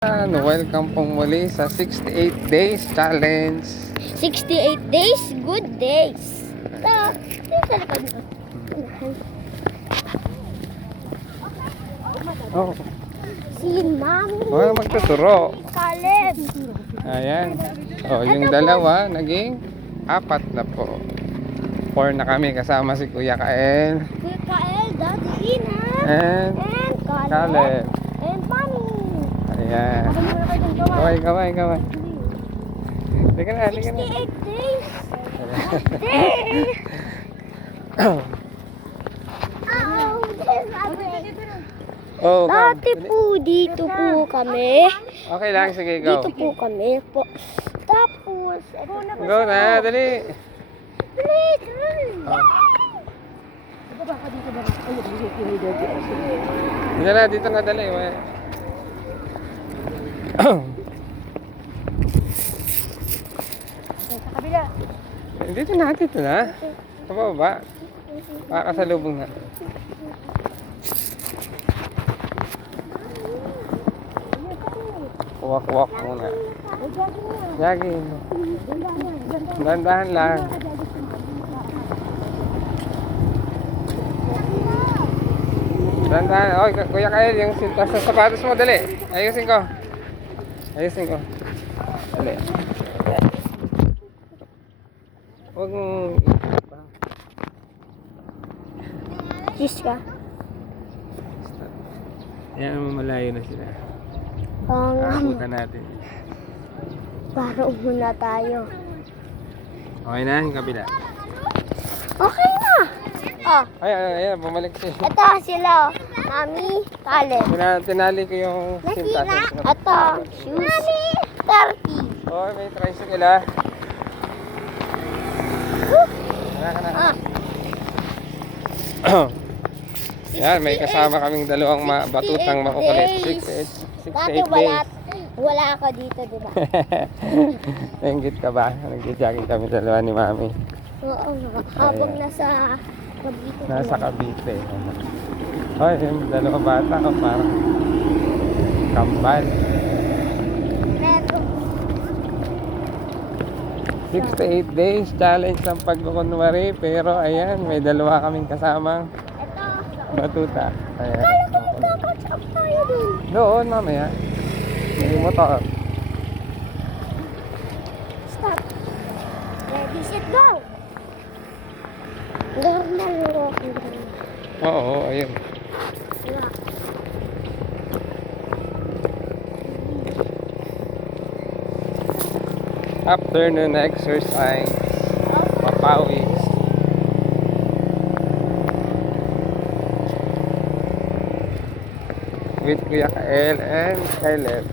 Welcome pong muli sa 68 Days Challenge. 68 days, good days. Sa likod mo. Oh, Si Mami. wala magtuturo. Caleb. Ayan. Oh, yung dalawa naging 4 na po. 4 na kami kasama si Kuya Kael Kuya Kael, Daddy Ina. and And Caleb. Caleb. And Mami. Ayan. Ako muna kayo ng gawa. Kaway. Tika na. 68 days. Day. Oh, Oh, Dati po, dito po kami. Okay lang, sige, go. Dito po kami po. Tapos, ito na Go na, dali. Please. Oh. Dito na, dali. Sa kabila. Dito na. Sa baba. Makakasalubong na. Walk muna. Jogging. Dandahan lang. Dandahan. Oy, Kuya Kael, yung sintas sa sapatos mo, dali. Ayusin ko. Dali. Huwag mong... Kiss ka. Ayan, malayo na sila. Abutan natin. Para muna tayo. Okay na, yung kabila. Okay na. Oh, Ayan, bumalik siya. ito sila. Mami, Caleb. Tinali ko yung sintas. Ito, shoes. 30. Oh, may tricycle ah. Ah, Yan, may kasama kaming dalawang batutang makukulit. 68 dati days. wala ka dito, di ba? Nanggit ka ba? Nag-jogging kami dalawa ni Mami. Oo, habang nasa Cavite. Nasa Cavite. Oh, yung dalawang bata ko parang kambal. Meto. 68 days challenge ang pagkukunwari. Pero ayan, may dalawa kaming kasamang Ito. batuta. Ayan. Kala ko magkakatch up tayo dun. Doon mamaya. May motor. Stop. Ready, set, go. Normal walking. Oo, ayun. Afternoon exercise. Papawis. With Kuya Kael and Caleb.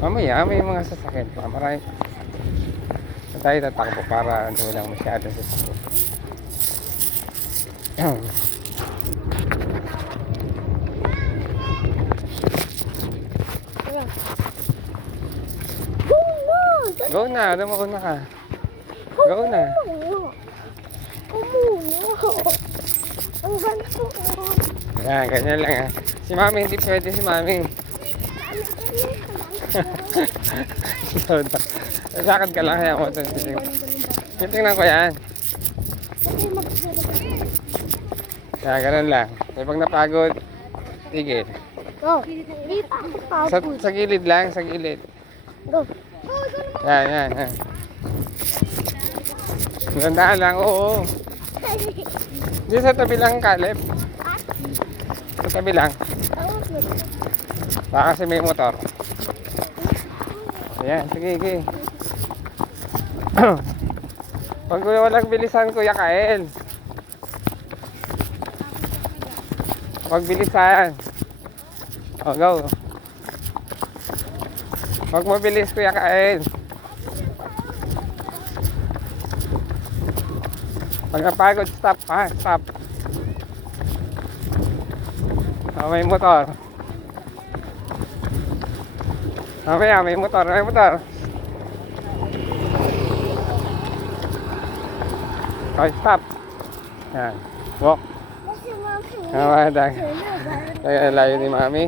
Mamaya may mga sasakyan pa. Marami. Sa tayo tatakbo para ano lang masyado sasakyan. Go na, mauna ka. Go na. Ang ganito. Yan, ganyan lang ah. Si Mami, hindi pwede si Mami. Sakad ka lang kaya ako. Tingnan ko yan. Kaya ganun lang. Pag napagod, tigil. Go. Hindi pa ako pagod. Sa gilid lang, sa gilid. Go. Yan. Gandaan lang, oo. Hindi sa tabi lang, Caleb. Sa tabi lang. Baka kasi may motor. Ayan, sige. Pag walang bilisan, Kuya Kael. Pag bilisan. O, go. Pag mabilis, Kuya Kael. Pag napagod, stop ha, stop. Oh, may motor. Mamaya, may motor. Okay, stop. Yan. Walk. Hawadag. Kaya layo ni Mami.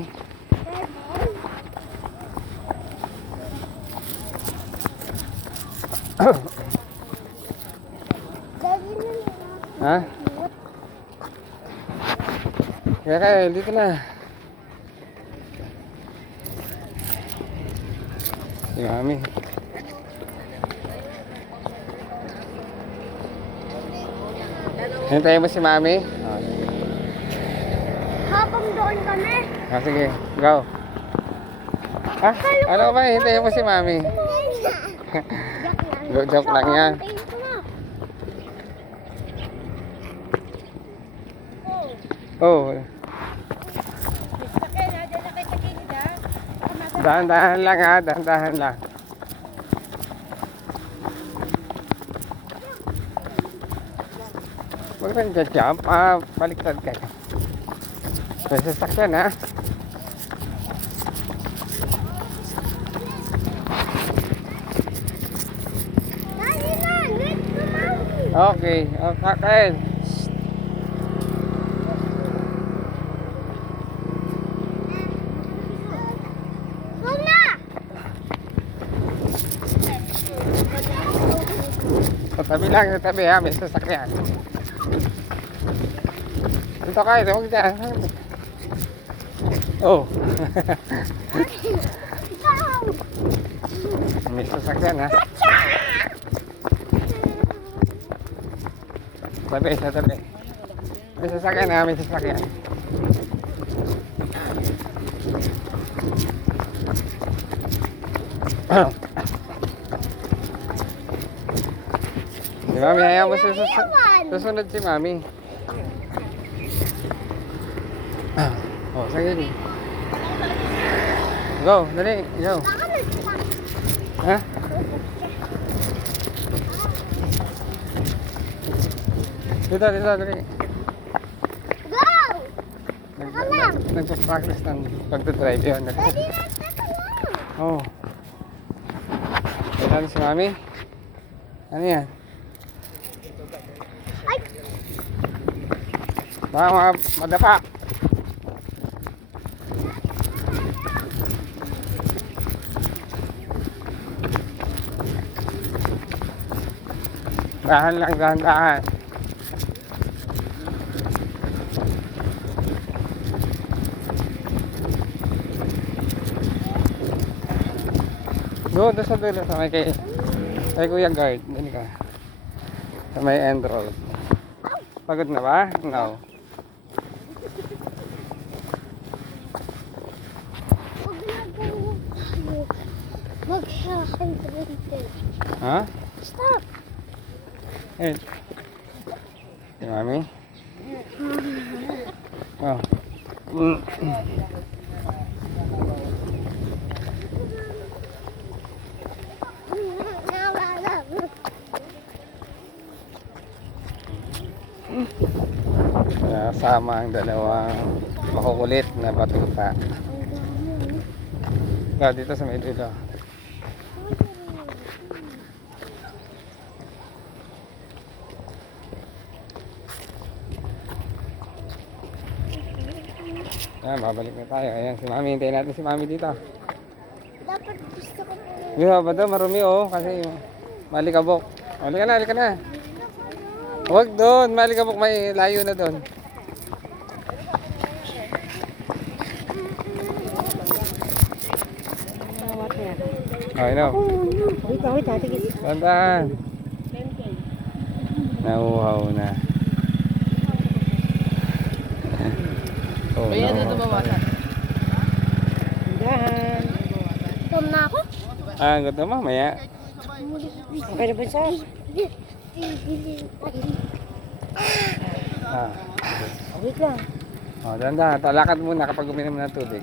Ha? Kaya dito na. Si Mami. Hintayin mo si Mami? Oh, Habang doon kami. sige, go. Ha? Ano ba? Hintayin mo si Mami. Joke lang yan. Tingin ko na. Oh. Dahan-dahan lang ha, dahan-dahan lang. Huwag kang jump, baliktad kayo. May sasakyan ha. Dali na, wait na Mami. Okay, kakain. Huwag na. Sa tabi lang, sa tabi ha, may sasakyan. Dito kayo, huwag dyan. Oh. Ikaw. May sasakyan ha. Tabi, sa tabi. May sasakyan ha, may sasakyan. Si Mami, hayaan mo susunod si Mami. Oh, sige. Go, dali, go. Ha? Dito, dali. Go. Nagpa-practice ng pagdadrive yun. Dali na, teka lang. Oh. Kailan si Mami? Ano yan? Ay, Baka madapa. Dahan lang, dahan. Doon sa dulo, sa may kay Kuya Guard. Dali ka. Sa may end roll. Pagod na ba? No. huwag na ganyan tayo. Mag-120. Ha? Stop. Eh. Si Mami? Oh. Kasama ang dalawang makukulit na batuta. Dito sa may dulo. Ayan, babalik na tayo. Ayan, si Mami. Hintayin natin si Mami dito. Dapat gusto ko na. Yung ba doon, marumi oh. Kasi malikabok. Halika na. Huwag doon, malikabok. May layo na doon. Okay, no. Wait, tigis. Tandaan. Nauhaw na. Oh, nauhaw na. Tom na ako? Gusto mamaya. Okay na ba siya? Wait lang. Oh, tandaan. Talakad muna kapag uminom ng tubig.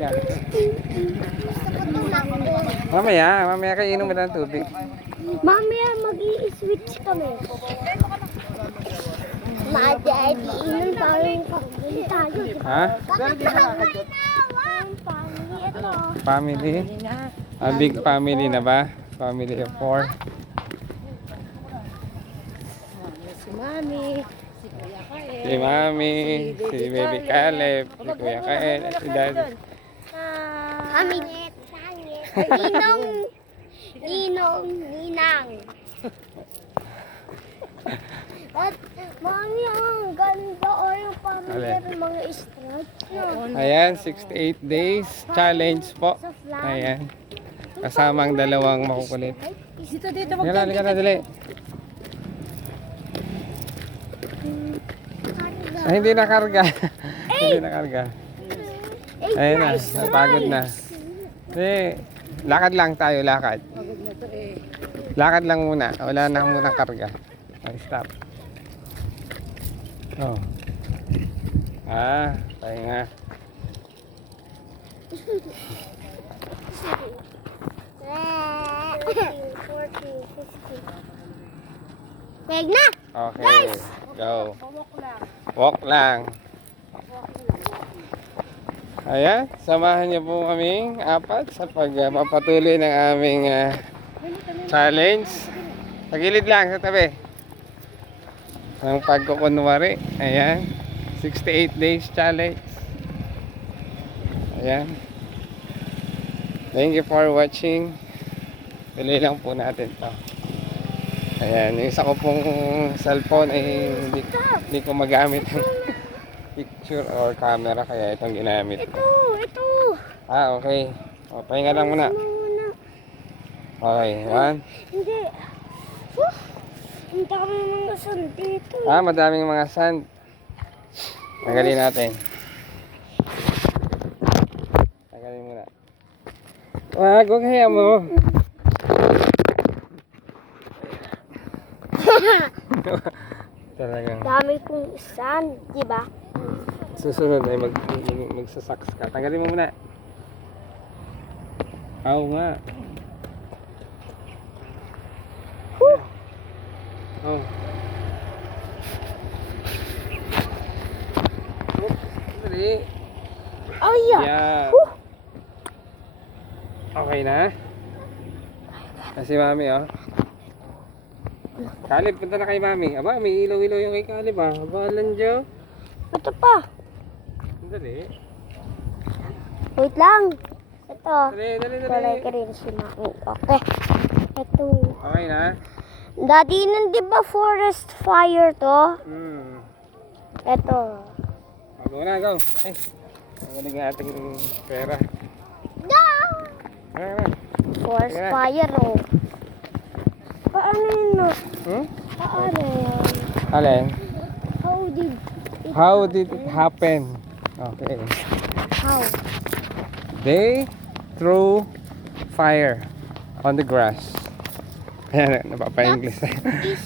Yan. Mamaya kayo inom mo ng tubig. Mamaya mag-i-switch kami. Madad, inom tayo yung kakuli tayo. Ha? Bakit kakay na? Family ito. Family? Big family na ba? Family of 4. Si Mami, si Kuya Kael. Si Mami, si Baby Caleb, si Kuya Kael, at si Daddy. Kami. Ninong. Ninang. At mami, ang ganda o yung parang Alin? meron mga stripes na. Ayan, 68 days challenge po. Ayan. Kasama ang dalawang makukulit. Dito, Halika na, dali. Ay, hindi nakarga. Hindi nakarga. Ayun na, napagod na. Hindi, lakad lang tayo, lakad. Lakad lang muna. Wala na muna karga. Ay, stop. Oh. Tayo nga. Peg na! Okay, go. Walk lang. Ayan, samahan niyo po kaming apat sa pagpapatuloy ng aming challenge. Pagilid lang sa tabi. Ang pagkukunwari. Ayan, 68 days challenge. Ayan. Thank you for watching. Tuloy lang po natin to. Ayan, yung isa ko pong cellphone ay hindi ko magamit ang picture or camera kaya itong ginamit ko. Ito. Okay. O, pahinga lang muna. Okay, one. Hindi. Ang dami mga sand dito. Madaming mga sand. Tanggalin natin. Tanggalin muna. Wag kaya mo. Talagang Dami kong sand, di ba? susunod ay magsasaks ka. Tanggalin mo muna. Oo nga. Oh. Dali. Oh, yeah. Yeah. Okay na? Kasi mami, oh. Caleb, punta na kay mami. Aba, may ilaw-ilaw yung kay Caleb, ah. Aba, Lanjo. Ito pa. Dali. Wait lang. Ito. Dali. Kulay green si mami. Okay. Ito. Okay na? Daddy, di ba forest fire to? Ito. Go na, go. Ay, magaling ang ating pera. No! Ano? Forest Sige na. fire, oh. Paano yun, no? Hmm? Paano yan? Alin? How How did did it happen? Okay. How? They threw fire on the grass. Ayan, napapa-English.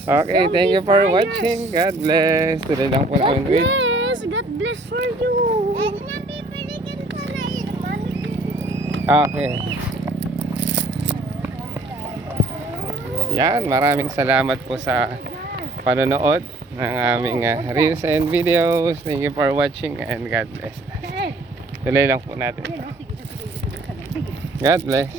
Okay, thank you for watching. God bless. Tuloy lang po God namin with. bless! God bless for you! Okay. Yan, maraming salamat po sa panonood ng aming reels and videos. Thank you for watching and God bless. Tuloy lang po natin. God bless.